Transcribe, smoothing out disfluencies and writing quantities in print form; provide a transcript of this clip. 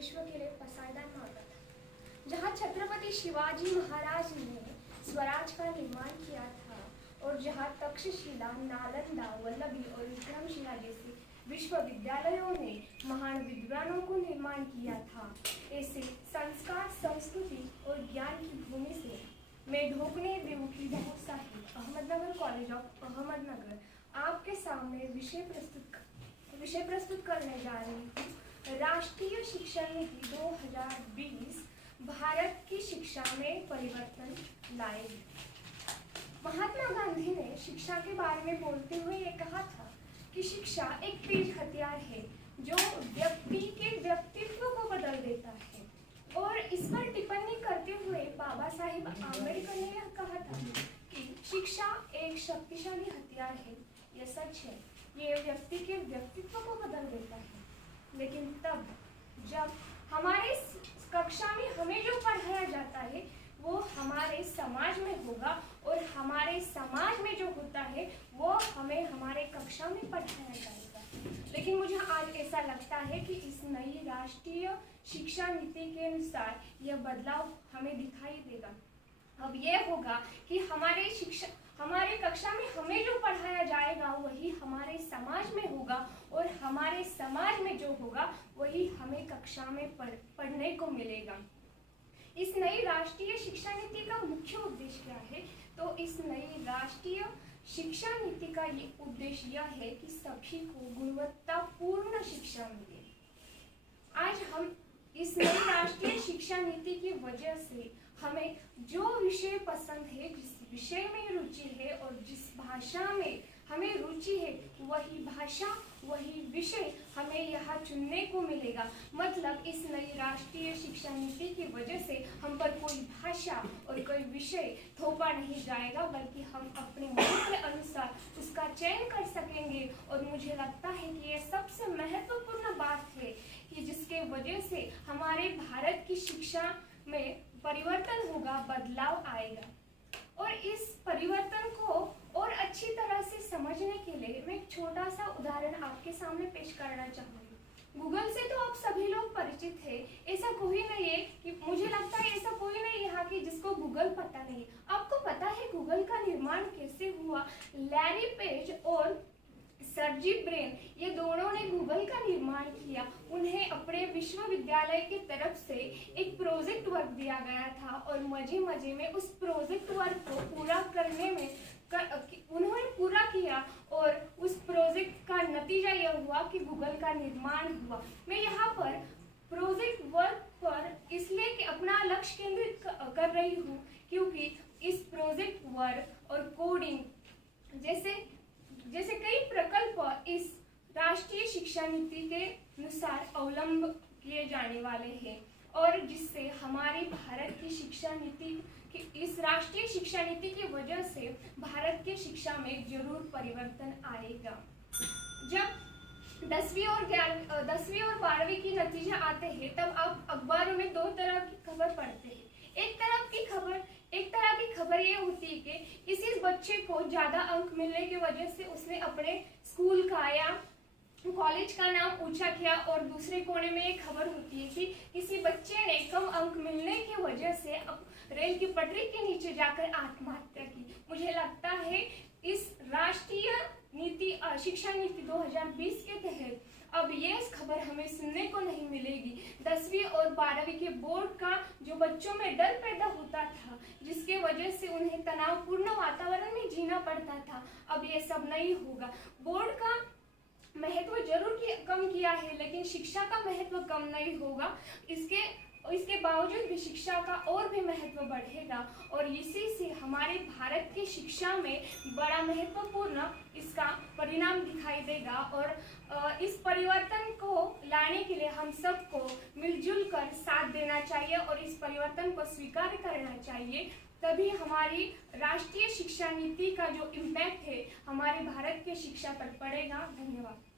विश्व के लिए पायदान मांगा था। जहाँ छत्रपति शिवाजी महाराज ने स्वराज का निर्माण किया था और जहाँ तक्षशिला, नालंदा, वल्लभी और विक्रमशिला जैसे विश्वविद्यालयों ने महान विद्वानों को निर्माण किया था, ऐसे संस्कार, संस्कृति और ज्ञान की भूमि से मैं ढोकने देव की बहुत साहिब अहमदनगर कॉलेज ऑफ अहमदनगर आपके सामने विषय प्रस्तुत करने जा रही हूँ। राष्ट्रीय शिक्षा नीति 2020 भारत की शिक्षा में परिवर्तन लाएगी। महात्मा गांधी ने शिक्षा के बारे में बोलते हुए ये कहा था कि शिक्षा एक तेज हथियार है जो व्यक्ति के व्यक्तित्व को बदल देता है। और इस पर टिप्पणी करते हुए बाबा साहिब आम्बेडकर ने यह कहा था कि शिक्षा एक शक्तिशाली हथियार है। यह सच है, ये व्यक्ति के व्यक्तित्व को बदल देता है। लेकिन तब जब हमारे कक्षा में हमें जो पढ़ाया जाता है वो हमारे समाज में होगा और हमारे समाज में जो होता है वो हमें हमारे कक्षा में पढ़ाया जाएगा। लेकिन मुझे आज ऐसा लगता है कि इस नई राष्ट्रीय शिक्षा नीति के अनुसार यह बदलाव हमें दिखाई देगा। अब यह होगा कि हमारे कक्षा में हमें जो पढ़ाया जाएगा वही हमारे समाज में होगा और हमारे समाज में जो होगा वही हमें कक्षा में पढ़ने को मिलेगा। इस नई राष्ट्रीय शिक्षा नीति का मुख्य उद्देश्य क्या है? तो इस नई राष्ट्रीय शिक्षा नीति का ये उद्देश्य यह है कि सभी को गुणवत्तापूर्ण शिक्षा मिले। आज हम इस नई राष्ट्रीय शिक्षा नीति की वजह से हमें जो विषय पसंद है, जिस विषय में रुचि है और जिस भाषा में हमें रुचि है वही भाषा, वही विषय हमें यहाँ चुनने को मिलेगा। मतलब इस नई राष्ट्रीय शिक्षा नीति की वजह से हम पर कोई भाषा और कोई विषय थोपा नहीं जाएगा, बल्कि हम अपने मन के अनुसार उसका चयन कर सकेंगे। और मुझे लगता है कि यह सबसे महत्वपूर्ण बात है कि जिसके वजह से हमारे भारत की शिक्षा में परिवर्तन होगा, बदलाव आएगा। और इस परिवर्तन को और अच्छी तरह से समझने के लिए मैं एक छोटा सा उदाहरण आपके सामने पेश करना चाहूँगी। गूगल से तो आप सभी लोग परिचित हैं। ऐसा कोई नहीं है कि मुझे लगता है ऐसा कोई नहीं यहाँ की जिसको गूगल पता नहीं। आपको पता है गूगल का निर्माण कैसे हुआ? लैरी पेज और सर्जी ब्रेन, ये दोनों ने गूगल का निर्माण किया। उन्हें अपने विश्वविद्यालय की तरफ से एक प्रोजेक्ट वर्क दिया गया था और मजे मजे में उस प्रोजेक्ट वर्क को पूरा करने में उन्होंने पूरा किया और उस प्रोजेक्ट का नतीजा यह हुआ कि गूगल का निर्माण हुआ। मैं यहाँ पर प्रोजेक्ट वर्क पर इसलिए कि अपना लक्ष्य केंद्रित कर रही हूँ क्योंकि इस प्रोजेक्ट वर्क और कोडिंग जैसे कई प्रकल्प इस राष्ट्रीय शिक्षा नीति के अनुसार अवलंब किए जाने वाले हैं और जिससे हमारी भारत की शिक्षा नीति इस राष्ट्रीय शिक्षा नीति की वजह से भारत की शिक्षा में जरूर परिवर्तन आएगा। जब 10वीं और 12वीं की नतीजे आते हैं तब आप अखबारों में दो तरह की खबर पढ़ते हैं। एक तरह की खबर ये होती है कि इसी बच्चे को ज्यादा अंक मिलने की वजह से उसने अपने स्कूल का या कॉलेज का नाम ऊंचा किया, और दूसरे कोने में एक खबर होती है कि किसी बच्चे ने कम अंक मिलने की वजह से रेल की पटरी के नीचे जाकर आत्महत्या की। मुझे लगता है इस राष्ट्रीय शिक्षा नीति 2020 के तहत अब ये खबर हमें सुनने को नहीं मिलेगी। 10वीं और 12वीं के बोर्ड का जो बच्चों में डर पैदा होता था, जिसके वजह से उन्हें तनावपूर्ण वातावरण में जीना पड़ता था, अब ये सब नहीं होगा। बोर्ड का महत्व जरूर कम किया है लेकिन शिक्षा का महत्व कम नहीं होगा। इसके बावजूद भी शिक्षा का और भी महत्व बढ़ेगा और इसी से हमारे भारत की शिक्षा में बड़ा महत्वपूर्ण इसका परिणाम दिखाई देगा। और इस परिवर्तन को लाने के लिए हम सबको मिलजुल कर साथ देना चाहिए और इस परिवर्तन को स्वीकार करना चाहिए। तभी हमारी राष्ट्रीय शिक्षा नीति का जो इम्पैक्ट है हमारे भारत की शिक्षा पर पड़ेगा। धन्यवाद।